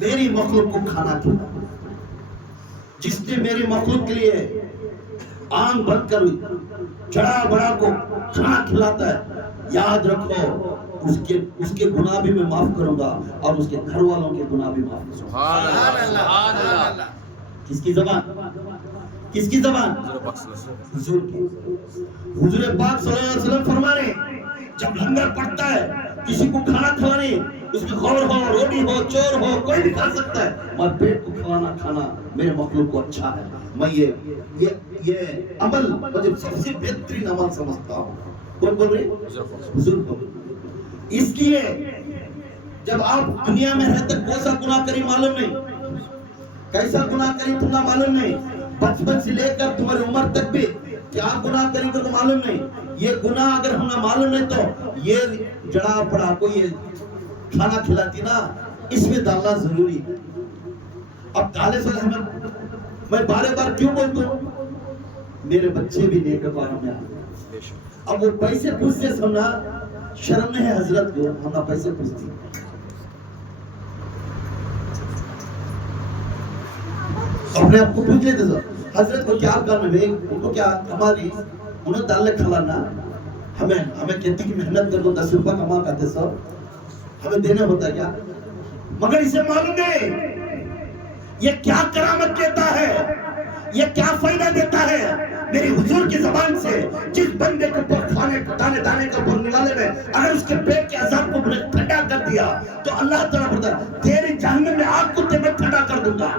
میری مخلوق کو کھانا کھلاتا ہے، جس نے میری مخلوق کے لیے آنکھ بند کر چڑھا بڑا کو کھانا کھلاتا ہے، یاد رکھو اس کے گناہ بھی میں معاف کروں گا اور اس کے گھر والوں کے گناہ بھی معاف کروں گا۔ سبحان اللہ۔ کس کی زبان؟ کس کی زبان؟ حضور کی۔ حضور پاک صلی اللہ علیہ وسلم فرما رہے ہیں جب لنگر پڑتا ہے کسی کو کھانا کھلانے، اس کی خور ہو، روٹی ہو، چور ہو، کوئی بھی کھا سکتا ہے، مگر پیٹ کو کھانا میرے مخلوق کو اچھا ہے۔ میں یہ عمل مجھے سب سے بہترین عمل سمجھتا ہوں۔ کون بول رہے؟ حضور بول۔ اس لیے جب آپ دنیا میں رہتے کون سا گناہ کری معلوم نہیں، کیسا گناہ کری تمہیں معلوم نہیں، بچپن سے لے کر تمہاری عمر تک بھی کیا گناہ کری تو معلوم نہیں۔ یہ گناہ اگر ہمیں معلوم نہیں تو یہ جڑا پڑا کوئی کھانا کھلاتی نا، اس میں ڈالنا ضروری ہے۔ اب کالے سے میں بار بار کیوں بولتا ہوں؟ میرے بچے بھی نیکوکاروں میں آئے، اب وہ پیسے پوچھتے سمجھا شرم نہیں ہے حضرت کو، ہمارا پیسے پوچھتی اپنے آپ کو پوچھ لیتے سو حضرت کو کیا کرنا ہے، ان کو کیا ہماری انہیں تعلق کھلانا، ہمیں کہتی کہ محنت کر دو 10 روپے کما کرتے سو ہمیں دینا ہوتا ہے کیا؟ مگر اسے معلوم نہیں یہ کیا کرامت دیتا ہے، یہ کیا فائدہ دیتا ہے میری حضور کی زبان سے۔ جس بندے کو کھانے دانے کا پر نکالے میں اگر اس کے پیٹ کے عذاب کو ٹھنڈا کر دیا تو اللہ تعالیٰ بولتا ہے تیری جہنم میں آگ کو میں ٹھنڈا کر دوں گا،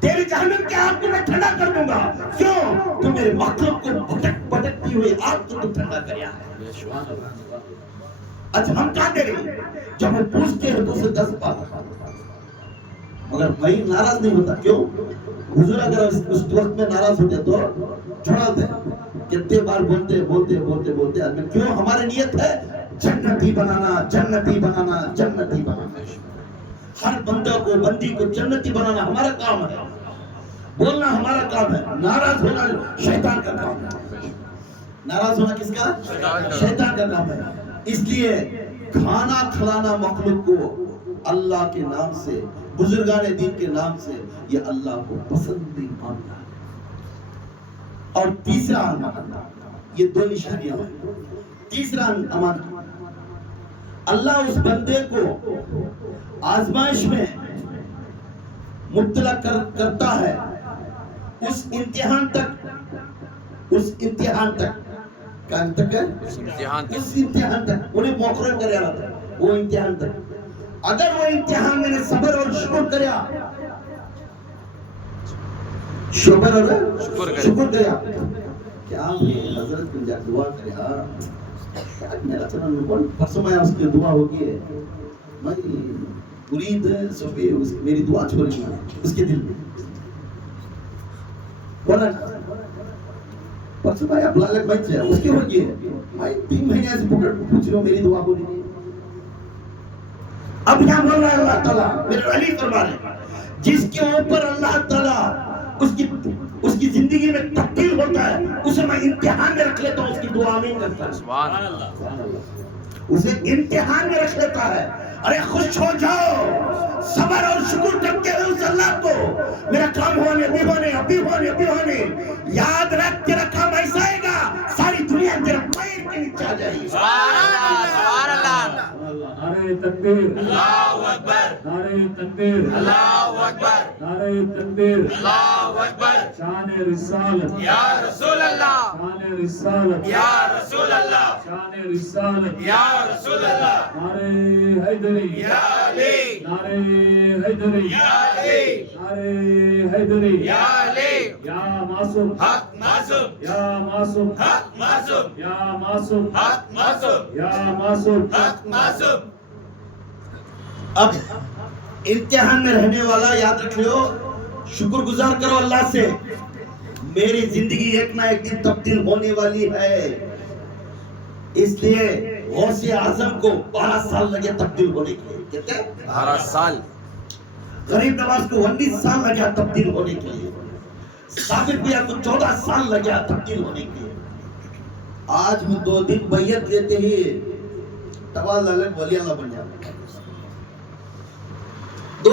تیری جہنم کے آگ کو میں ٹھنڈا کر دوں گا۔ کیوں؟ تو میرے مخلوق کو بھٹکتی ہوئی آگ کو ٹھنڈا کریا ہے۔ اچھا ہم کہاں دے رہے ہیں؟ جب وہ پوچھتے ہیں تو اسے 10 بات، مگر میں ناراض نہیں ہوتا۔ کیوں؟ حضور اگر اس وقت میں ناراض ہوتے تو چھوڑا دے، کتنے بار بولتے آدمی۔ کیوں؟ ہماری نیت ہے جنتی بنانا، جنتی بنانا، جنتی بنانا۔ ہر بندہ کو بندی کو جنتی بنانا ہمارا کام ہے، بولنا ہمارا کام ہے، ناراض ہونا شیطان کا کام ہے۔ ناراض ہونا کس کا؟ شیطان کا کام ہے۔ اس لیے کھانا کھلانا مخلوق کو اللہ کے نام سے، بزرگان دین کے نام سے، یہ اللہ کو پسند نہیں مانتا۔ اور تیسرا امانت، یہ 2 نشانیاں ہیں۔ تیسرا امانت، اللہ اس بندے کو آزمائش میں مبتلا کرتا ہے اس امتحان تک انہیں مقرر کریا رہتا ہے، وہ امتحان تک۔ اگر وہ امتحان میں نے صبر اور شکر کریا، شکر کریا، کیا حضرت کو جا دعا کریا، میرا چنان پرسوں میں اس کی دعا ہوگی ہے، میں مرید صفی میری دعا چھوڑی اس کے دل میں بولا پرسوں میں اب لالک بچ جائے اس کی ہوگی ہے، میں 3 مہینے ایسے پوچھ رہا ہوں میری دعا بولی نہیں۔ اب کیا بول رہا ہے اللہ تعالیٰ؟ میرے علی فرما رہے ہیں جس کے اوپر اللہ تعالیٰ اس کی زندگی میں تبدیل ہوتا ہے اسے میں امتحان میں رکھ لیتا ہوں، اس کی دعا آمین کرتا ہے، سبحان اللہ، اسے امتحان میں رکھ لیتا ہے۔ ارے خوش ہو جاؤ، صبر اور شکر کرتے ہوئے اس اللہ کو، میرا کام ابھی ہونے، یاد رکھ تیرا کام ایسا آئے گا ساری دنیا تیرا پیر کے نیچے آ جائے گی۔ سبحان اللہ۔ نعرہ تکبیر، اللہ اکبر، نعرہ تکبیر، اللہ اکبر، نعرہ تکبیر، اللہ اکبر، شان رسالت، یا رسول اللہ، شان رسالت، یا رسول اللہ، شان رسالت، یا رسول اللہ، نعرہ حیدری، یا علی، نعرہ حیدری، یا علی، نعرہ حیدری، یا علی، یا معصوم، حق معصوم، یا معصوم، حق معصوم، یا معصوم، حق معصوم، یا معصوم، حق معصوم۔ اب امتحان میں رہنے والا یاد رکھ لو، شکر گزار کرو اللہ سے، میری زندگی ایک نہ ایک دن تبدیل ہونے والی ہے۔ اس لیے غوث اعظم کو 12 سال لگے تبدیل ہونے کے لیے، کہتے ہیں 12 سال، غریب نواز کو 19 سال لگا تبدیل ہونے کے لیے، ثابت بھیا کو 14 سال لگا تبدیل ہونے کے لیے۔ آج ہم 2 دن بیعت لیتے ہی تبال لالک ولی اللہ بن جاتے ہیں۔ 2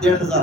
1500,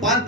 5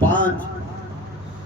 5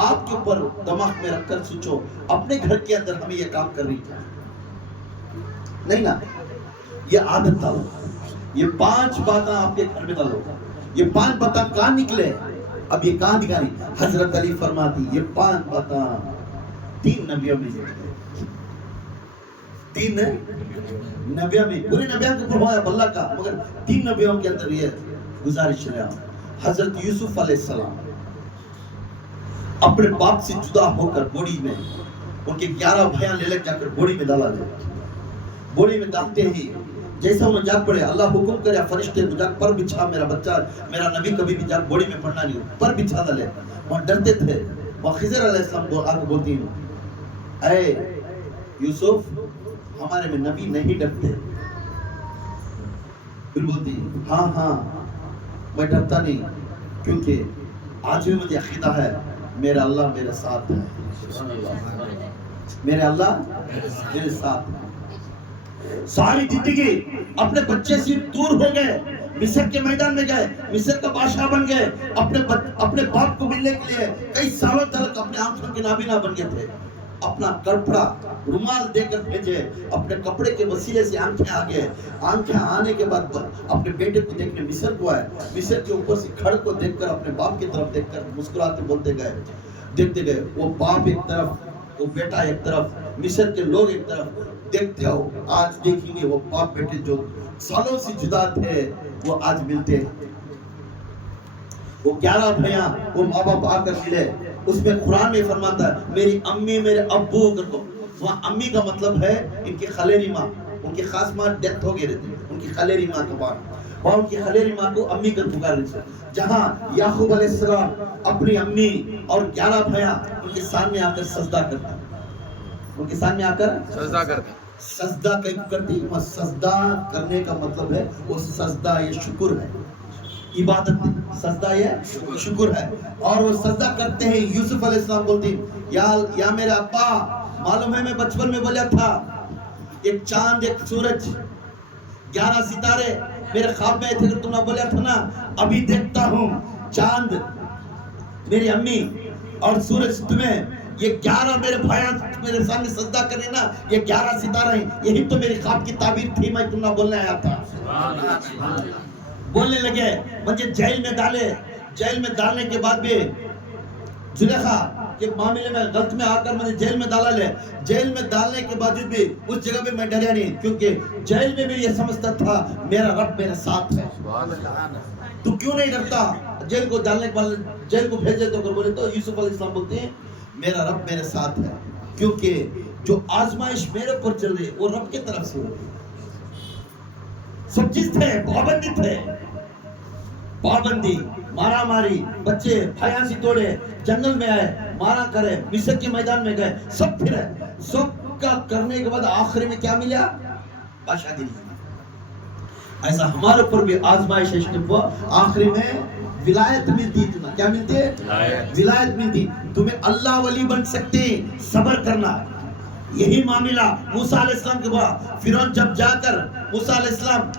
آپ کے اوپر دماغ میں رکھ کر سوچو اپنے گھر کے اندر ہمیں یہ کام کر رہی ہے نہیں نا. یہ عادت ڈالو, یہ 5 باتیں آپ کے گھر میں ڈالو. یہ 5 باتیں کہاں نکلے, اب یہ کہاں دکھانی. حضرت علی فرماتی یہ 5 باتیں 3 نبیوں میں نکلے. 3 نبیوں میں, پورے نبیوں کے اوپر ہوا اللہ کا, مگر 3 نبیوں کے اندر یہ گزارش ہے. حضرت یوسف علیہ السلام اپنے باپ سے جدا ہو کر بوڑی میں, ان کے 11 بھائیاں لے لے جا کر بوڑی میں ڈالا لے. بوڑی میں ڈالتے ہی جیسا انہیں جاگ پڑے, اللہ حکم کرے فرشتے جاگ پر بچھا, میرا بچہ میرا نبی کبھی بھی جاگ بوڑی میں پڑھنا نہیں, پر بچھا ڈالے. وہاں ڈرتے تھے. وہاں خضر علیہ السلام آ کے بولتی ہیں اے یوسف ہمارے میں نبی نہیں ڈرتے. پھر بولتی ہاں ہاں میں ڈرتا نہیں, کیونکہ آج بھی مجھے عقیدہ ہے میرا اللہ میرے ساتھ ہے. میرے اللہ میرے ساتھ ہے. ساری زندگی اپنے بچے سے دور ہو گئے, مصر کے میدان میں گئے, مصر کا بادشاہ بن گئے. اپنے باپ کو ملنے کے لیے کئی سالوں تک اپنے آنکھوں کے نابینا بن گئے تھے. اپنا کپڑا رومال دے کر بھیجے, اپنے کپڑے کے وسیلے سے آنکھیں آگے. آنکھیں آنے کے بعد اپنے بیٹے کو دیکھنے مصر کو آئے. مصر کے اوپر سے کھڑ کو دیکھ کر اپنے باپ کی طرف دیکھ کر مسکراتے بولتے گئے, دیکھتے گئے. وہ باپ ایک طرف, وہ بیٹا ایک طرف, مصر کے لوگ ایک طرف. دیکھتے ہو آج دیکھیں گے وہ باپ بیٹے جو سالوں سے جدا تھے وہ آج ملتے ہیں. وہ 11 بھائیاں وہ ماں باپ آ کر ملے. اس میں قرآن میں فرماتا ہے میری امی میرے ابو کر کو. وہاں امی کا مطلب ہے ان کی خلیری ماں, ان کی خاص ماں ڈیتھ ہو گئی رہتی, ان کی خلیری ماں کا بات. وہاں ان کی خلیری ماں کو امی کر پکار رہی تھی. جہاں یعقوب علیہ السلام اپنی امی اور 11 بھائیاں ان کے سامنے آ کر سجدہ کرتے, ان کے سامنے آ کر سجدہ کرتے. سجدہ کرتی. سجدہ کرنے کا مطلب ہے وہ سجدہ یہ شکر ہے, عبادت نہیں, سجدہ یہ شکر ہے. اور وہ سجدہ کرتے ہیں. یوسف علیہ السلام بولتی یا میرے ابا, معلوم ہے میں بچپن میں بولا تھا ایک چاند ایک سورج 11 ستارے میرے خواب میں تھے, تم نے بولا تھا نا, ابھی دیکھتا ہوں چاند میری امی اور سورج تمہیں, یہ 11 میرے بھائیاں میرے سامنے سجدہ کرے نا, یہ 11 ستارے ہیں, یہی تو میری خواب کی تعبیر تھی, میں تم نے بولنے آیا تھا. بولنے لگے مجھے جیل میں ڈالے. جیل میں ڈالنے کے بعد بھی زلیخا کے معاملے میں غلط میں آ کر مجھے جیل میں ڈالا لے. جیل میں ڈالنے کے بعد بھی اس جگہ پہ میں ڈریا نہیں, کیونکہ جیل میں بھی یہ سمجھتا تھا میرا رب میرے ساتھ ہے. تو کیوں نہیں ڈرتا؟ جیل کو ڈالنے کے بعد جیل کو بھیجے تو بولے تو یوسف علیہ السلام بولتے ہیں میرا رب میرے ساتھ ہے, کیونکہ جو آزمائش میرے پر چل رہی ہے وہ رب کی طرف سے ہو رہی ہے. سب چیز تھے, پابندی تھے, پابندی, مارا ماری, بچے بھائیاں سے توڑے, جنگل میں آئے, مارا کرے, مصر کے میدان میں گئے, سب پھرے. سب کا کرنے کے بعد آخری میں کیا ملا؟ بادشاہ دل. ایسا ہمارے اوپر بھی آزمائش ہے. آخری میں ولایت ملتی. تمہیں کیا ملتی ہے؟ ولایت ملتی. تمہیں اللہ ولی بن سکتے, صبر کرنا. یہی معاملہ موسیٰ علیہ السلام کے بعد فرعون جب جا کر موسیٰ علیہ السلام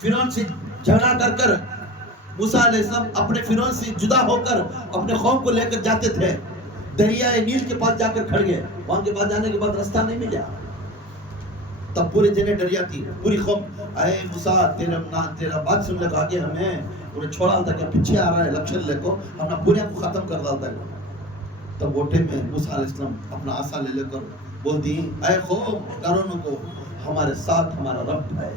فرعون سے جھگڑا کر موسیٰ علیہ السلام اپنے فرعون سے جدا ہو کر اپنے قوم کو لے کر جاتے تھے. دریائے نیل کے پاس جا کر کھڑ گئے. وہاں کے پاس جانے کے بعد راستہ نہیں ملا. تب پورے جنے ڈریا تھی, پوری قوم, اے موسیٰ تیرا بات سن لے کو آگے ہمیں انہیں چھوڑا تھا کہ پیچھے آ رہا ہے لکشن لے کو, ہم نے پورے کو ختم کر ڈالتا ہے. تب وہ ٹائم میں موسیٰ علیہ السلام اپنا عصا لے کر بولتی اے قوم ڈرو کو, ہمارے ساتھ ہمارا رب ہے.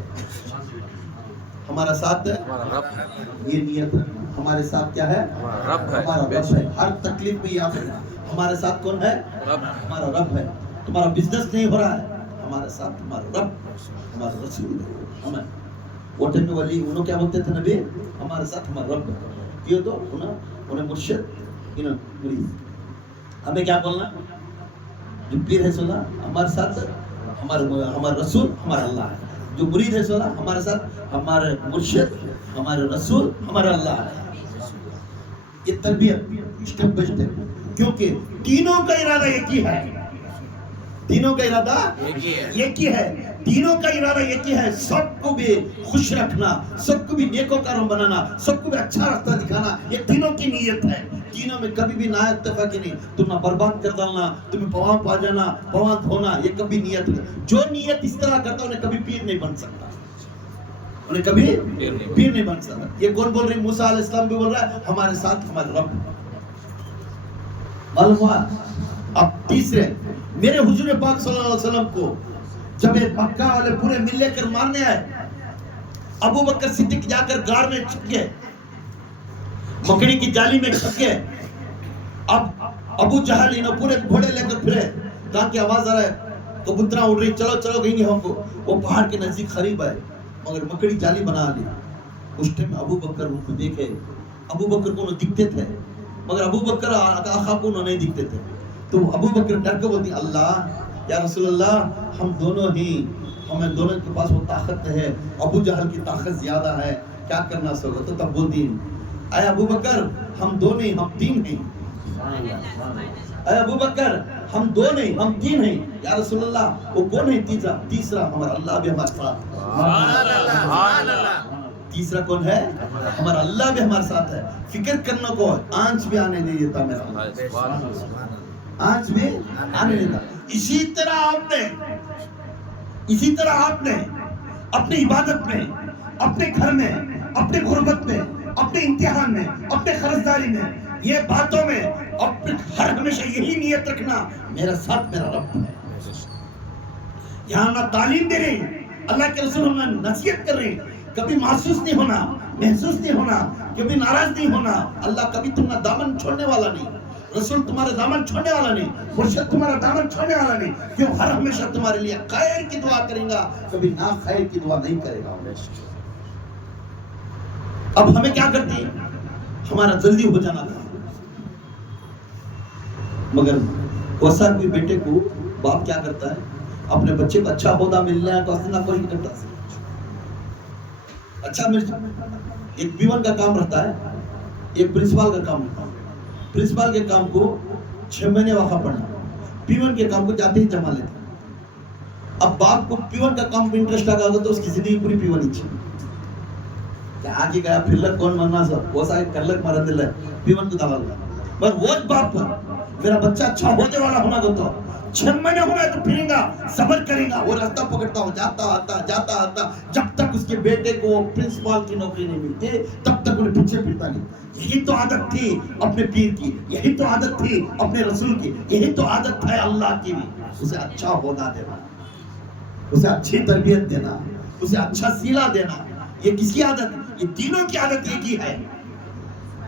ہمارا ساتھ یہ نیت ہے, ہمارے ساتھ کیا ہے؟ ہمارا رب ہے. ہر تکلیف میں یاد رکھنا ہمارے ساتھ کون ہے؟ ہمارا رب ہے. تمہارا بزنس نہیں ہو رہا ہے, ہمارے ساتھ ہمارا رب, ہمارا رسول ہے. ہمیں وہ ٹائم میں ولی انہوں کیا بولتے تھے نبی, ہمارے ساتھ ہمارا رب ہے. کیوں تو انہیں مرشد انہیں مرید. ہمیں کیا بولنا؟ جو پیر ہے سونا ہمارے ساتھ ہمارا رسول ہمارا اللہ ہے. جو مرید ہے سونا ہمارے ساتھ ہمارے مرشد ہمارے رسول ہمارا اللہ ہے. یہ تربیت اسٹیپ بائی اسٹیپ, کیونکہ تینوں کا ارادہ ایک ہی ہے. تینوں کا ارادہ ایک ہی ہے. دینوں کا ارادہ یہ کیا ہے؟ سب کو بھی خوش رکھنا، سب کو بھی نیکوکار بنانا، سب کو بھی اچھا راستہ دکھانا، یہ دینوں کی نیت ہے۔ دینوں میں کبھی بھی نا اتفاقی نہیں، تمہیں برباد کر ڈالنا، تمہیں پواں پا جانا، پواں دھونا، یہ کبھی نیت نہیں۔ جو نیت اس طرح کرتا انہیں کبھی پیر نہیں بن سکتا، انہیں کبھی پیر نہیں بن سکتا۔ یہ کون بول رہی؟ موسیٰ علیہ السلام بھی بول رہا ہے ہمارے ساتھ ہمارے رب۔ معلوم ہوا؟ اب تیسرے، میرے حضور پاک صلی اللہ علیہ وسلم کو جب مکہ والے پورے مل لے کر مارنے آئے، ابو بکر صدیق جا کر غار میں چھپ گئے، مکڑی کی جالی میں چھپ گئے۔ اب ابو جہل انہوں پورے گھوڑے لے کر پھرے، کہاں کی آواز آ رہا ہے، کبوتریں اڑ رہی، چلو چلو گئی نہیں ہم کو۔ وہ پہاڑ کے نزدیک قریب آئے مگر مکڑی جالی بنا لی۔ اس ٹائم ابو بکر ان کو دیکھے، ابو بکر کو انہوں دکھتے تھے مگر ابو بکر آقا کو انہوں نہیں دکھتے تھے، تو ابو بکر ڈر کے بولتی اللہ یا رسول اللہ ہم دونوں ہی، ہمیں دونوں کے پاس وہ طاقت ہے، ابو جہل کی طاقت زیادہ ہے، کیا کرنا سوگا؟ تو تب بولتی اے ابو بکر ہم دو نہیں ہم تین ہیں، اے ابو بکر ہم دو نہیں ہم تین ہیں۔ یا رسول اللہ وہ کون ہے تیسرا؟ ہمارا اللہ بھی ہمارے ساتھ ہے۔ تیسرا کون ہے؟ ہمارا اللہ بھی ہمارے ساتھ ہے۔ فکر کرنا کو آنچ بھی آنے نہیں دیتا میرا اللہ، آنچ بھی آنے نہیں دیتا۔ اسی طرح آپ نے اپنی عبادت میں، اپنے گھر میں، اپنے غربت میں، اپنے امتحان میں، اپنے خرچداری میں، یہ باتوں میں ہر ہمیشہ یہی نیت رکھنا میرا ساتھ میرا رب ہے۔ یہاں نہ تعلیم دے رہے اللہ کے رسول ہمیں نصیحت کر رہے، کبھی محسوس نہیں ہونا، محسوس نہیں ہونا، کبھی ناراض نہیں ہونا۔ اللہ کبھی تمہارا دامن چھوڑنے والا نہیں، رسول تمہارا دامن چھوڑنے والا نہیں، مرشد تمہارا دامن چھوڑنے والا نہیں، کیوں ہر ہمیشہ تمہارے لیے خیر کی دعا کریں گا، کبھی نا خیر کی دعا نہیں کرے گا۔ اب ہمیں کیا کرتی ہے؟ ہمارا جلدی ہو جانا تھا، مگر ویسا کوئی بیٹے کو باپ کیا کرتا ہے؟ اپنے بچے کو اچھا عہدہ ملنا ہے تو اصلا کوئی نہیں کرتا، اچھا ایک بیون کا کام رہتا ہے، ایک پرنسپال کا کام رہتا ہے۔ پرنسپال کے کام کو 6 مہینے وقفہ پڑھنا، پیون کے کام کو جاتے ہی جما لیتے ہیں۔ اب باپ کو پیون کا کام میں انٹرسٹ آگا ہوگا تو اس کی زندگی پوری پیون ہی چھے کہ آگے گیا پھر لگ کون مرنا سب وہ سا کر لگ مرا دل ہے پیون کو دالا لگا، مگر وہ باپ پر میرا بچہ اچھا ہونے والا ہونا گا تو 6 مہینے ہونا ہے تو پھریں گا، صبر کریں گا، وہ راستہ پکڑتا ہو جاتا آتا جب تک اس کے بیٹے کو پرنسپال کی نوکری نہیں ملتی تب تک انہیں پیچھے پھرتا نہیں۔ یہی تو عادت تھی اپنے پیر کی، یہی تو عادت تھی اپنے رسول کی، یہی تو عادت ہے اللہ کی بھی، اسے اچھا عہدہ دینا، اسے اچھی تربیت دینا، اسے اچھا سیلا دینا۔ یہ کس کی عادت؟ یہ تینوں کی عادت ایک ہی ہے،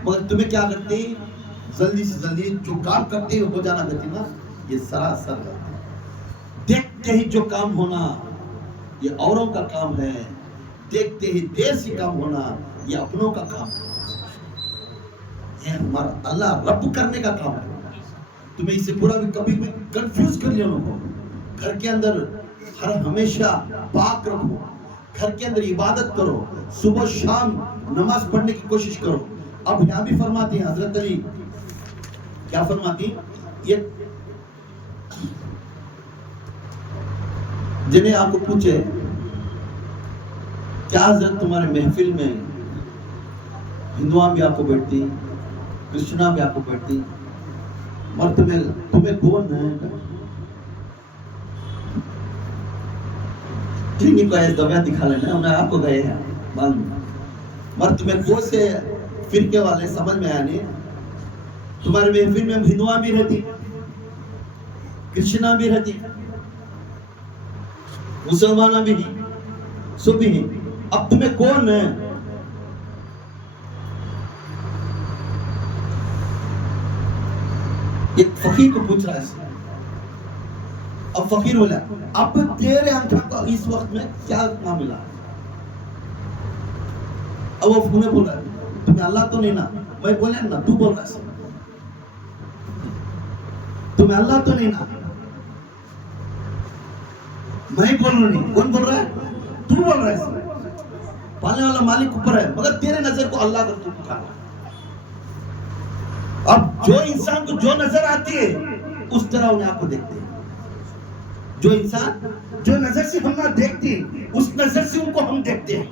مگر تمہیں کیا کرتے؟ جلدی سے جلدی جو کام کرتے ہو جانا کرتے نا، یہ سراسر دیکھتے ہی جو کام ہونا یہ اوروں کا کام ہے، دیکھتے ہی دیر سے کام ہونا یہ اپنوں کا کام ہے، یہ ہمارا اللہ رب کرنے کا کام ہے۔ تمہیں اسے پورا بھی کبھی بھی کنفیوز کر لیا انہوں کو۔ گھر کے اندر ہر ہمیشہ پاک رکھو، گھر کے اندر عبادت کرو، صبح شام نماز پڑھنے کی کوشش کرو۔ اب یہاں بھی فرماتی ہیں حضرت علی، کیا فرماتی؟ یہ جنہیں آپ کو پوچھے کیا حضرت تمہارے محفل میں ہندوان بھی آپ کو بیٹھتی، کرشنا بھی آپ کو بیٹھتی، مر تمہیں کون ہے؟ کلینک کو ایسے دویاں دکھا لینا انہیں آپ کو گئے ہیں معلوم، مر تمہیں کون سے فرقے والے سمجھ میں آیا نہیں۔ تمہارے محفل میں ہندوان بھی رہتی، کرشنا بھی رہتی، مسلمانہ بھی ہیں، سب بھی ہیں، اب تمہیں کون ہے؟ ایک فقیر کو پوچھ رہا ہے، اب فقیر بولا اب تیرے آنکھوں کو اس وقت میں کیا ملا؟ اب وہ انہیں بول رہا ہے تمہیں اللہ تو نہیں نا؟ میں بولے نا تو بول رہا ہے تمہیں اللہ تو نہیں نا؟ میں بول رہا نہیں، کون بول رہا ہے؟ تو بول رہا ہے۔ پالنے والا مالک اوپر ہے مگر تیرے نظر کو اللہ کر تو پکارا۔ اب جو انسان کو جو نظر آتی ہے اس طرح انہیں آپ کو دیکھتے ہیں، جو انسان جو نظر سے ہم نہ دیکھتے اس نظر سے ان کو ہم دیکھتے ہیں.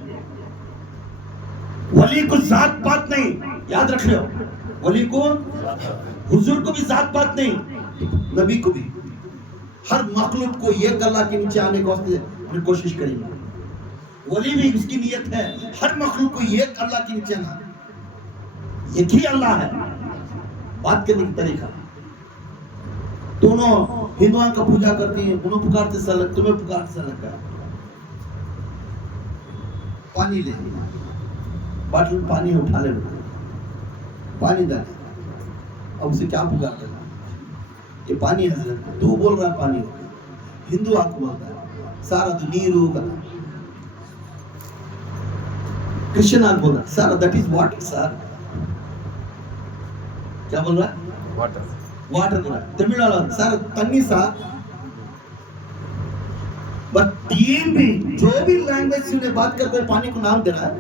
ولی کو ذات پات نہیں, یاد رکھ لو, ولی کو حضور کو بھی ذات پات نہیں, نبی کو بھی. ہر مخلوق کو ایک اللہ کے نیچے آنے کو کوشش کریں گے. ولی بھی اس کی نیت ہے ہر مخلوق کو ایک اللہ کے نیچے آنا. ایک ہی اللہ ہے. بات کرنے کی طریقہ, دونوں ہندوؤں کا پوجا کرتی ہیں, انہوں پکارتے سالک, تمہیں پکارتے سالک کا. پانی لے, باٹل میں پانی اٹھا لے, پانی ڈالے, اب اسے کیا پکارتے ہیں؟ یہ پانی حضرت, تو بول رہا ہے پانی, ہندو آپ کو بولتا ہے سارا تو نیرو کا, کرسچن آپ بول رہا ہے سارا دیٹ از واٹر. سر کیا بول رہا ہے؟ واٹر. واٹر بول رہا ہے. تمل والا سر تنی سا. بٹ تین بھی جو بھی لینگویج سے انہیں بات کر کے پانی کو نام دے رہا ہے,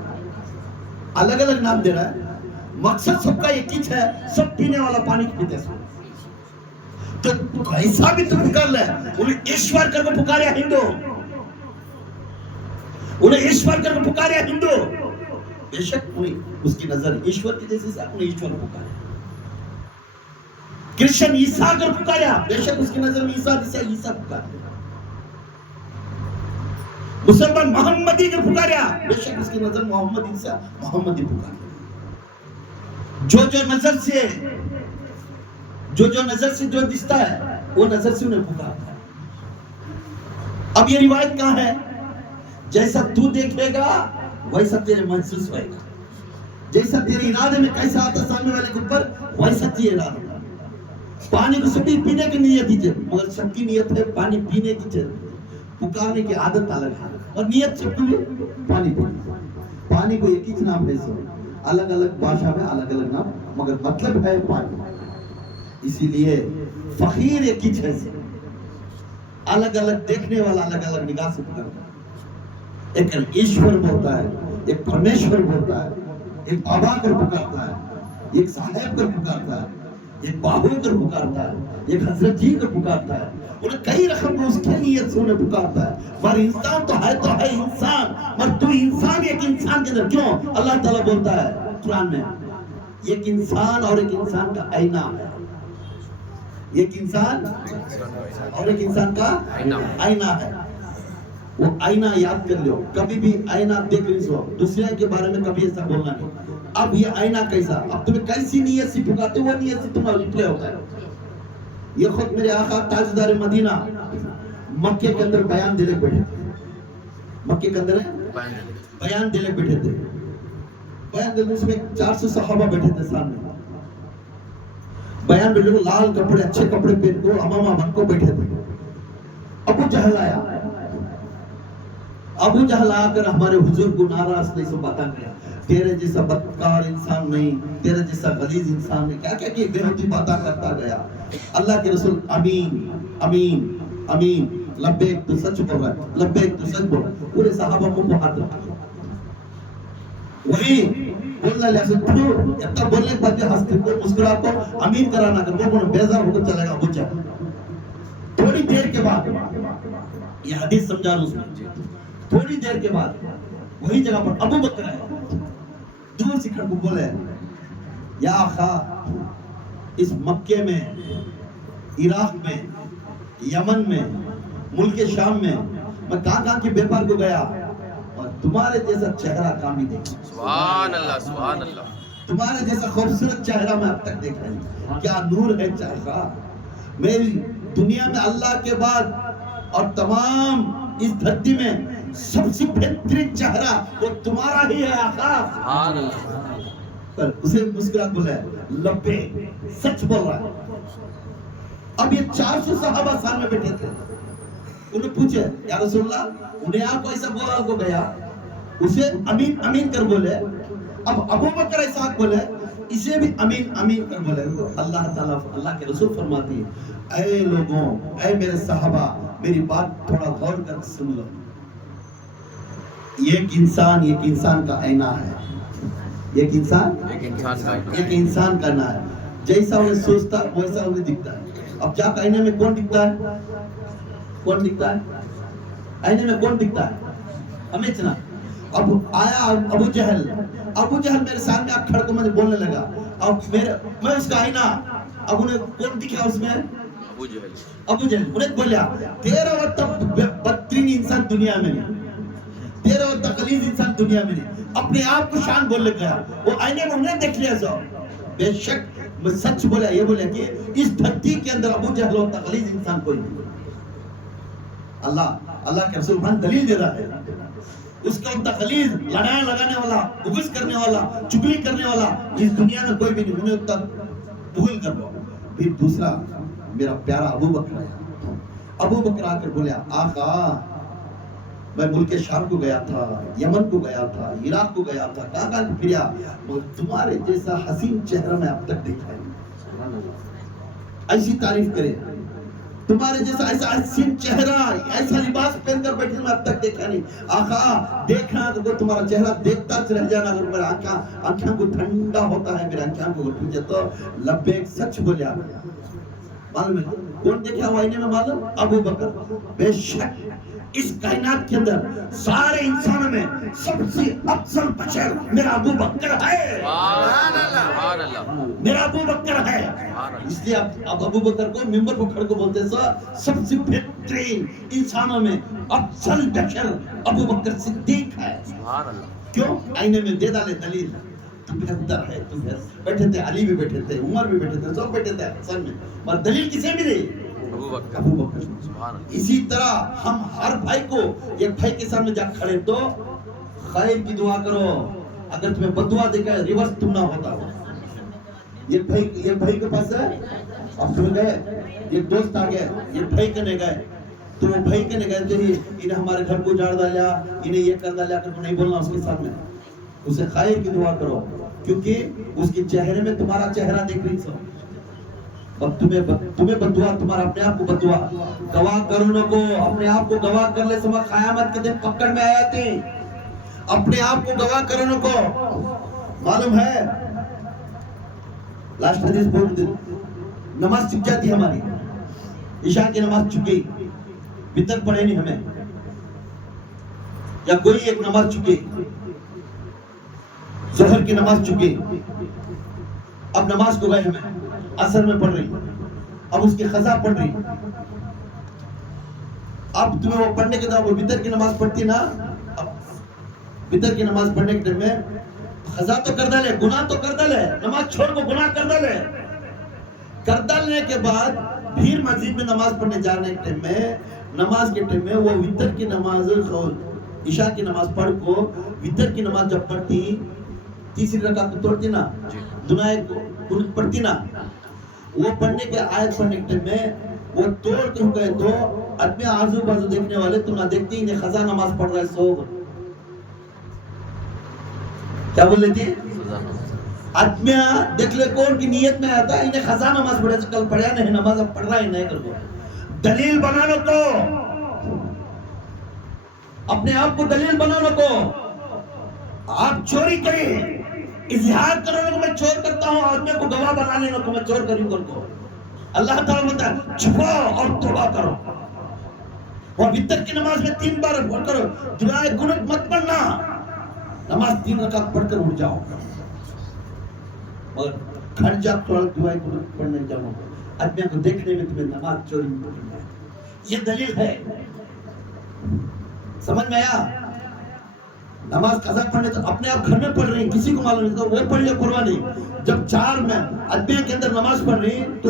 الگ الگ نام دے رہا ہے, مقصد سب کا ایک ہی ہے, سب پینے والا پانی پیتے ہیں. تو ایسا بھی تو پکار لے, انہیں ایشور کر کے پکاریا ہندو, انہیں ایشور کر کے پکاریا ہندو. بے شک انہیں اس کی نظر ایشور کی جیسے سے انہیں ایشور پکاریا. کرشن عیسیٰ کر پکاریا, بے شک اس کی نظر میں عیسیٰ جیسے عیسیٰ پکاریا. مسلمان محمدی کر پکاریا, بے شک اس کی نظر محمد عیسیٰ محمدی پکاریا. جو نظر سے جو دستا ہے وہ نظر سے انہیں پکارتا ہے. اب یہ روایت کہاں ہے؟ جیسا تو دیکھے گا ویسا تیرے محسوس ہوئے گا. جیسا تیرے ارادے میں کیسا آتا سامنے والے کے اوپر ویسا تیرے ارادہ. پانی کو سبھی پینے کی نیت ہی, مگر سب کی نیت ہے پانی پینے کی چاہیے. پکارنے کی عادت الگ ہے اور نیت سب کی پانی پینے. پانی کو ایک ہی نام ہے, الگ الگ بھاشا میں الگ الگ نام, مگر مطلب ہے پانی. اسی لیے فقیر ایک ہی چیز ہے, الگ الگ دیکھنے والا الگ الگ نگاہ سے پکارتا ہے. ایک ایشور بولتا ہے, ایک پرمیشور بولتا ہے, ایک بابا کر پکارتا ہے, ایک صاحب کر پکارتا ہے, ایک بابو کر پکارتا ہے, ایک حضرت جی کر پکارتا ہے. انہیں کئی رقم میں اس کی نیت سے انہیں پکارتا ہے. مگر انسان تو ہے انسان, مگر تو انسان ایک انسان کے اندر کیوں؟ اللہ تعالیٰ بولتا ہے قرآن میں, ایک انسان اور ایک انسان کا آئینہ ہے. ایک انسان اور ایک انسان کا آئینہ ہے. وہ آئینہ یاد کر لو, کبھی بھی آئینہ دیکھ نہیں سو, دوسرے کے بارے میں کبھی ایسا بولنا نہیں. اب یہ آئینہ کیسا, اب تمہیں کیسی نیت سے پکارتے وہ نیت سے تمہارا ریپلے ہوتا ہے. یہ خود میرے آقا تاجدار مدینہ مکے کے اندر بیان دینے بیٹھے تھے. مکے کے اندر بیان دینے بیٹھے تھے. بیان دینے میں 400 صحابہ بیٹھے تھے سامنے. بیان دینے کو لال کپڑے اچھے کپڑے پہن کو امامہ بن کو بیٹھے تھے. ابو جہل آیا. ابو جہل آ کر ہمارے حضور کو ناراض نہیں سو باتاں کیا, تیرے جیسا بدکار انسان نہیں, تیرے جیسا غلیظ انسان نہیں, کیا کیا کہ بےہودی باتاں کرتا گیا. اللہ کے رسول امین امین امین, لبیک تو سچ بول رہا ہے, لبیک تو سچ بول رہا ہے. پورے صحابہ کو ہاتھ رکھا. وہی بولنا لے سکتے ہو, اتنا بولنے کے بعد ہنستے کو مسکرا کو امین کرانا کر وہ بیزار ہو کر چلے گا. ابو جہل تھوڑی دیر کے بعد, یہ حدیث سمجھا رہا ہوں, تھوڑی دیر کے بعد وہی جگہ پر ابو بکر آئے, دور سے کھڑ کو بولے, یا آقا اس مکے میں, عراق میں, یمن میں, ملک شام میں میں کہاں کے بیپار کو گیا اور تمہارے جیسا چہرہ کام ہی دیکھا. سبحان اللہ, سبحان اللہ. تمہارے جیسا خوبصورت چہرہ میں اب تک دیکھا نہیں. کیا نور ہے چہرہ. میری دنیا میں اللہ کے بعد اور تمام اس دھرتی میں سب سے بہترین چہرہ وہ تمہارا ہی ہے آقا. سبحان اللہ. پر اسے مسکرا بولا ہے, لبے سچ بول رہا ہے. اب یہ 400 صحابہ سامنے بیٹھے تھے. انہوں پوچھے یا رسول اللہ, انہیں آپ کو ایسا بولا کو گیا, اسے امین امین کر بولے. اب ابو بکر ایسا بولے, اسے بھی امین امین کر بولے. اللہ تعالیٰ, اللہ کے رسول فرماتی ہے, اے لوگوں, اے میرے صحابہ, میری بات تھوڑا غور کر سن لو. ایک انسان کا آئینہ ہے. ایک انسان کا نام ہے. جیسا انہیں سوچتا ویسا انہیں دکھتا ہے. اب جا کے آئینے میں کون دکھتا ہے؟ کون دکھتا ہے؟ آئینے میں کون دکھتا ہے؟ ہمیں اتنا. اب آیا ابو جہل میرے سامنے آ کھڑ کو مجھے بولنے لگا. اب میں اس کا آئینہ اب انہیں کون دکھا اس میں؟ ابو جہل. انہیں بولیا تیرا وقت بدترین انسان دنیا میں نہیں, تیرا وقت غلیظ انسان دنیا میں نہیں. اپنے آپ کو شان بولنے گیا. وہ آئینے میں انہیں دیکھ لیا سو. بے شک میں سچ بولا, یہ بولا کہ اس دھرتی کے اندر ابو جہل و غلیظ انسان کوئی نہیں. اللہ کے رسول خان دلیل دے رہا ہے. اس کا تقلید لڑائیں لگانے والا, بغض کرنے والا, چگلی کرنے والا اس دنیا میں کوئی بھی نہیں. انہیں تک بغل کر لو. پھر دوسرا میرا پیارا ابو بکر ہے. ابو بکر آ کر بولیا آقا میں ملک شام کو گیا تھا, یمن کو گیا تھا, عراق کو گیا تھا, کہاں پھریا, مگر تمہارے جیسا حسین چہرہ میں اب تک دیکھا ہے. ایسی تعریف کرے, تمہارے جیسا ایسا حسین چہرہ, ایسا لباس پہن کر بیٹھے میں اب تک دیکھا نہیں. آقا دیکھنا تو تمہارا چہرہ دیکھتا رہ جانا. اگر میرا آنکھوں کو ٹھنڈا ہوتا ہے, میرے آنکھوں کو پوچھے تو لبیک سچ بولیا. معلوم ہے کون دیکھا ہوا آئینے میں؟ معلوم ابو بکر. بے شک اس کائنات کے اندر سارے انسانوں میں سب سے افضل بشر میرا ابو بکر ہے. میرا ابو بکر ہے. اس لیے اب ابو بکر کو ممبر کو کھڑ کو بولتے ہیں سب سے بہترین انسانوں میں افضل بشر ابو بکر صدیق ہے. کیوں؟ آئینے میں دے ڈالے دلیل. تم بہتر ہے, تم بیٹھے تھے, علی بھی بیٹھے تھے, عمر بھی بیٹھے تھے, سب بیٹھے تھے حسن میں, اور دلیل کسے ملی؟ ابو بکر. اسی طرح ہم ہر بھائی کو ایک بھائی کے سامنے جا کھڑے تو خیر کی دعا کرو. اگر تمہیں بددعا دیکھا ہے ریورس تم نہ ہوتا ہو. یہ بھائی کے پاس ہے, اب تم گئے, ایک دوست آ گئے, یہ بھائی کنے گئے تو وہ بھائی کنے گئے تو انہیں ہمارے گھر کو جاڑ ڈالیا, انہیں یہ کر ڈالیا, کر نہیں بولنا اس کے سامنے. اسے خیر کی دعا کرو کیونکہ اس کے چہرے میں تمہارا چہرہ دیکھ رہی سو. اب تمہیں بددعا, تمہارا اپنے آپ کو بددعا. گواہ کرنے کو اپنے آپ کو گواہ کر لے سما قیامت کے دن پکڑ میں آئے تھے. اپنے آپ کو گواہ کرنے کو معلوم ہے. لاسٹ حدیث بول دے, نماز چک جاتی ہماری, عشاء کی نماز چک گئی, وتر پڑھے نہیں ہمیں, یا کوئی ایک نماز چکے, ظہر کی نماز چکے, اب نماز کو گئے ہمیں, عصر میں پڑھ رہی, اب اس کی قضا پڑھ رہی. اب تمہیں وہ پڑھنے کے بعد وہ وتر کی نماز پڑھتی نا, اب وتر کی نماز پڑھنے کے ٹائم میں قضا تو کر ڈالے, گناہ تو کر ڈالے, نماز چھوڑ کو گناہ کر ڈالے. کر ڈالنے کے بعد پھر مسجد میں نماز پڑھنے جانے کے ٹائم میں, نماز کے ٹائم میں وہ وتر کی نماز, عشاء کی نماز پڑھ کو وتر کی نماز جب پڑھتی, تیسری رکعت کو توڑتی نا, دنائے کو پڑھتی نا, وہ پڑھنے کے آیت پڑھنے کے ٹائم میں وہ توڑ کے گئے تو آدمی آزو بازو دیکھنے والے تم نہ دیکھتی, انہیں خضا نماز پڑھ رہے سو. کیا بول لیتی آدمی دیکھ لے کون کی نیت میں آتا ہے انہیں خضا نماز پڑھے سے کل پڑھیا نہیں, نماز اب پڑھ رہا ہی نہیں کر دو. دلیل بنا لو کو, اپنے آپ کو دلیل بنا لو کو. آپ چوری کریں, اظہار کرو کہ میں چور کرتا ہوں, آدمی کو گواہ بنا لینا کہ میں چور کروں کر کو. اللہ تعالیٰ بتا ہے چھپاؤ اور توبہ کرو. اور وتر کی نماز میں 3 بار پڑھ کرو, دعائے قنوت مت پڑھنا, نماز 3 رکعت پڑھ کر اٹھ جاؤ. اور گھر جا تھوڑا دعائے قنوت پڑھنے جاؤ, آدمی کو دیکھنے میں تمہیں نماز چوری میں پڑھنا ہے. یہ دلیل ہے, سمجھ میں آیا؟ نماز قضا پڑھنے تو اپنے آپ گھر میں پڑھ رہی ہیں, کسی کو معلوم نہیں تو وہ پڑھ لے, پرواہ نہیں. جب 4 میں آدمی کے اندر نماز پڑھ رہی تو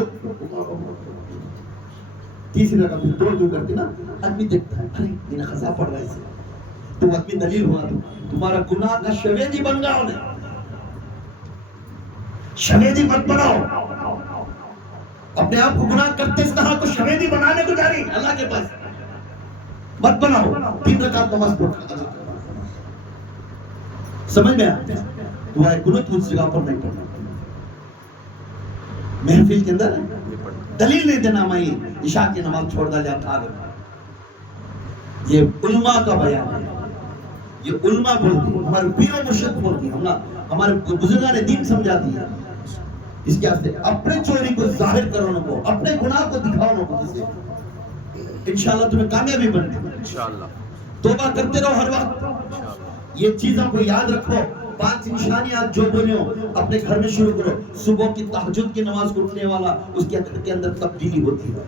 تیسری رکعت میں توڑ جو کرتی نا, آدمی دیکھتا ہے ارے یہ قضا پڑھ رہا ہے اسے, تو آدمی دلیل ہوا تمہارا گناہ کا شویدی بن جاؤ. شویدی مت بناؤ, اپنے آپ کو گناہ کرتے اس طرح کو شویدی بنانے کو جا رہی اللہ کے پاس مت بناؤ. 3 رکعت نماز پڑھ, سمجھ میں آتا ہے؟ دعائے قنوت اس جگہ پر نہیں پڑھنا. محفل کے اندر دلیل نہیں دینا میں عشاء کی نماز چھوڑ ڈالیا تھا. یہ علماء کا بیان ہے, یہ علماء بولتی, ہمارے پیر و مرشد بولتی, ہمارے بزرگان دین سمجھاتی ہے. اس کے واسطے اپنے چوری کو ظاہر کرنے کو, اپنے گناہ کو دکھانے کو, جسے انشاءاللہ تمہیں کامیابی بنتی ہے. انشاءاللہ توبہ کرتے رہو ہر وقت. یہ چیزوں کو یاد رکھو. 5 نشانیاں جو بولیوں اپنے گھر میں شروع کرو. صبح کی تہجد کی نماز کو اٹھنے والا اس کے اندر تبدیلی ہوتی ہے.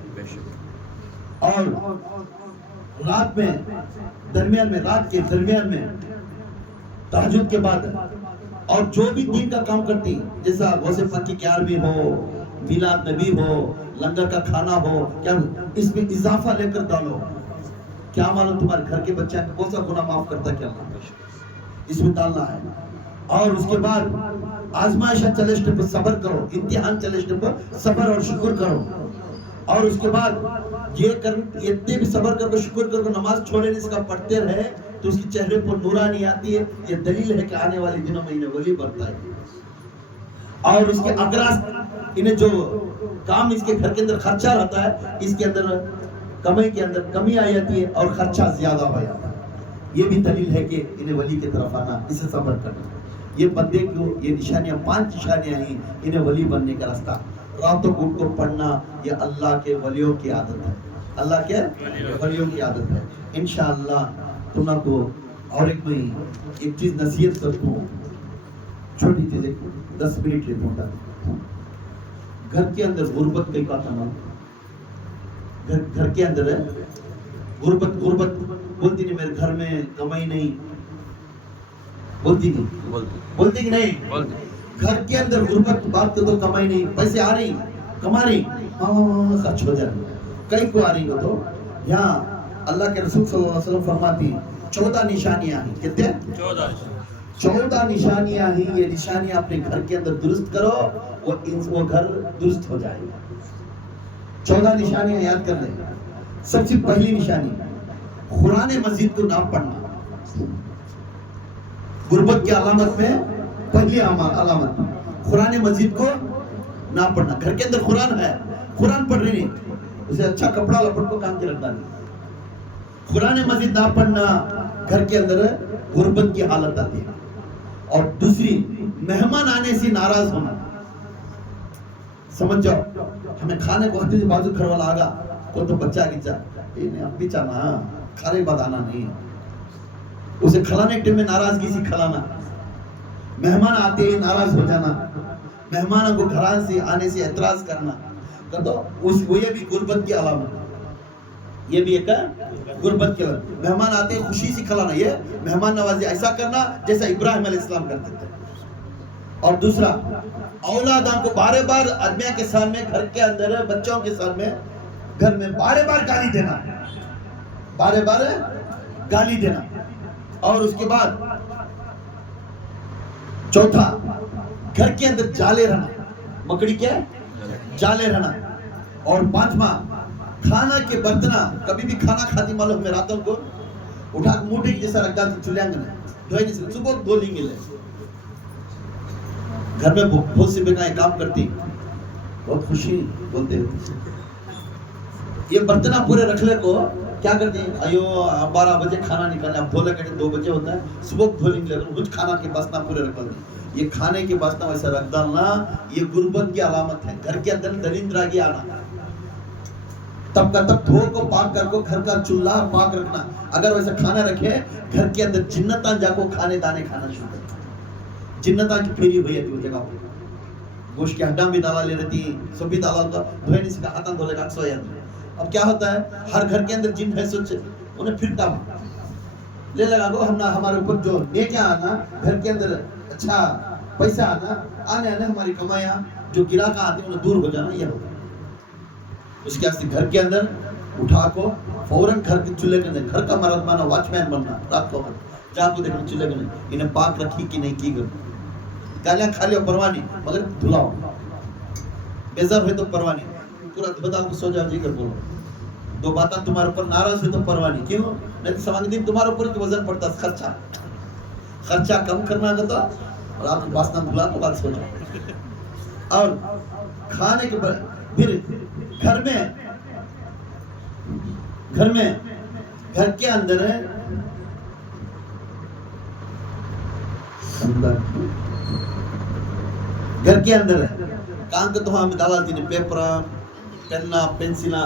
اور رات کے درمیان میں تہجد کے بعد اور جو بھی دین کا کام کرتی جیسا غوث پاک کی 11ویں ہو, میلاد نبی ہو, لنگر کا کھانا ہو, کیا اس میں اضافہ لے کر ڈالو. کیا معلوم تمہارے گھر کے بچے کون سا گناہ معاف کرتا کیا اس میں ڈالنا ہے. اور اس کے بعد آزمائش چلے اسٹیپ پر صبر کرو, امتحان چلے اسٹیپ پر صبر اور شکر کرو. اور اس کے بعد یہ اتنے بھی صبر کر کے شکر کر کے نماز چھوڑے اس کا پڑھتے رہے تو اس کی چہرے پر نورانی آتی ہے. یہ دلیل ہے کہ آنے والے دنوں میں انہیں ولی بڑھتا ہے. اور اس کے اگراس انہیں جو کام اس کے گھر کے اندر خرچہ رہتا ہے اس کے اندر کمائی کے اندر کمی آ جاتی ہے اور خرچہ زیادہ ہو جاتا ہے. یہ بھی دلیل ہے کہ انہیں ولی کی طرف آنا, اسے صبر کرنا. یہ بندے کو یہ نشانیاں 5 نشانیاں ہیں انہیں ولی بننے کا راستہ. راتوں کو اٹھ کو پڑھنا یہ اللہ کے ولیوں کی عادت ہے. اللہ کے ولیوں کی عادت ہے. انشاءاللہ تم کو اور ایک چیز نصیحت کرتا ہوں, چھوٹی چیز 10 منٹ لیتا ہوں. گھر کے اندر غربت کا کہتا ہوں. گھر کے اندر ہے غربت بولتی نہیں میرے گھر میں کمائی نہیں, بولتی کہ نہیں. گھر کے اندر غربت بات تو کمائی نہیں, پیسے آ رہی کما رہی خرچ ہو جا رہی, کئی کو آ رہی ہو تو یہاں اللہ کے رسول صلی اللہ علیہ وسلم فرماتی 14 نشانیاں ہیں. کتنے 14 نشانیاں ہیں. یہ نشانیاں اپنے گھر کے اندر درست کرو وہ گھر درست ہو جائے گا. 14 نشانیاں یاد کر لیں. سب سے پہلی نشانی قرآن مجید کو نہ پڑھنا. غربت کی علامت میں پہلی علامت قرآن مجید کو نہ پڑھنا. گھر کے اندر قرآن ہے, قرآن پڑھ رہی نہیں, اسے اچھا کپڑا لپٹ کو کام کے رکھنا نہیں. قرآن مجید نہ پڑھنا گھر کے اندر غربت کی حالت آتی ہے. اور دوسری مہمان آنے سے ناراض ہونا. سمجھ جاؤ ہمیں کھانے کو ہاتھ سے بازو گھر والا آگا کو تو بچہ کی اب بھی چاہنا کھانے بعد آنا نہیں, اسے کھلانے کے ٹائم میں ناراضگی سے کھلانا. مہمان آتے ہی ناراض ہو جانا, مہمانوں کو گھران سے آنے سے اعتراض کرنا تو یہ بھی غربت کی علامت. یہ بھی ایک غربت کی علامت. مہمان آتے ہی خوشی سے کھلانا, یہ مہمان نوازی ایسا کرنا جیسا ابراہیم علیہ السلام کرتے تھے. اور دوسرا اولادوں کو بار بار آدمیوں کے سامنے گھر کے اندر بچوں کے سامنے گھر میں بار بار گالی دینا, بار بار گالی دینا. اور اس کے بعد چوتھا گھر کے اندر جالے رہنا, مکڑی کے جالے رہنا. اور 5واں کھانا کے برتنا کبھی بھی کھانا کھاتی معلوم میں راتوں کو اٹھا کے موٹے کی جیسا رکھ ڈالتی چولہے میں دھوئے نہیں سکتے, صبح دھو لیں گے. گھر میں بہت سی بہنیں کام کرتی بہت خوشی بولتے یہ برتنا پورے رکھ لے کو کیا کرتی ہیں, ایو 12 بجے کھانا نکالنا, اب دھو لے 2 بجے ہوتا ہے, صبح دھو لیں گے کچھ کھانا کے باسنا پورے رکھ لیں. یہ کھانے کے باسنا ویسا رکھ ڈالنا یہ غربت کی علامت ہے. گھر کے اندر درندراگی آنا, تب کا تب دھو کو پاک کر کو گھر کا چولہا پاک رکھنا. اگر ویسا کھانا رکھے گھر کے اندر جنتاں جا کو کھانے دانے کھانا شروع کرتا. جنتاں کی پھیری ہوئی ہے وہ جگہ پر گوشت کے ہڈاں بھی ڈالا لے رہتی, سب بھی ڈالا ہوتا, دھوئے نہیں سکا ہاتھاں دھو لے گا سو جاتا. اب کیا ہوتا ہے ہر گھر کے اندر جن ہے سوچے انہیں پھرتا لے لگا کو ہمارے اوپر جو نیکیاں آنا گھر کے اندر اچھا پیسہ آنا آنے ہماری کمائیاں جو گراہک آتے ہیں انہیں دور ہو جانا. یہ ہوتا اس کے واسطے گھر کے اندر اٹھا کو فوراً گھر کے چولہے کے اندر گھر کا مرد مانا واچ مین بننا. رات کو جا کو دیکھنا چولہے کے اندر انہیں پاک رکھی کہ نہیں کی گئی. گالیاں کھا لیا پرواہ نہیں مگر دھلاؤ, بیزار ہوئے تو پرواہ نہیں, پورا دھوتا کو سو جاؤ جی کر بولو. 2 باتیں تمہارے اوپر ناراض ہوئے تو پرواہ نہیں, کیوں نہیں تو سمجھ دن تمہارے اوپر کی وزن پڑتا خرچہ کم کرنا ہوتا اور آپ کو باسنا دھلا تو بات سو جاؤ. اور کھانے کے بعد پھر گھر کے اندر ہے گھر کے اندر ہے کام کے تو ہمیں ڈالا تھی پیپر پیننا پینسلا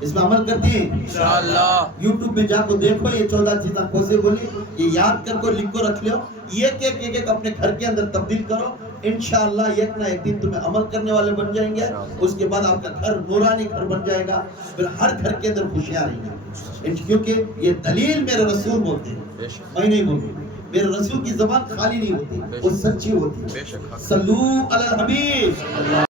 اس میں عمل کرتی ہیں انشاءاللہ یوٹیوب پہ جا کو دیکھو یہ 14 چیزیں کوسے بولی یہ یاد کر کو لکھ کو رکھ لو ایک اپنے گھر کے اندر تبدیل کرو انشاءاللہ ایک نہ ایک دن تمہیں عمل کرنے والے بن جائیں گے اس کے بعد آپ کا گھر نورانی گھر بن جائے گا پھر ہر گھر کے اندر خوشیاں رہیں گی کیونکہ یہ دلیل میرے رسول بولتے ہیں بے شک میں نہیں بولتا میرے رسول کی زبان خالی نہیں ہوتی وہ سچی ہوتی بے شک صلو علی الحبیب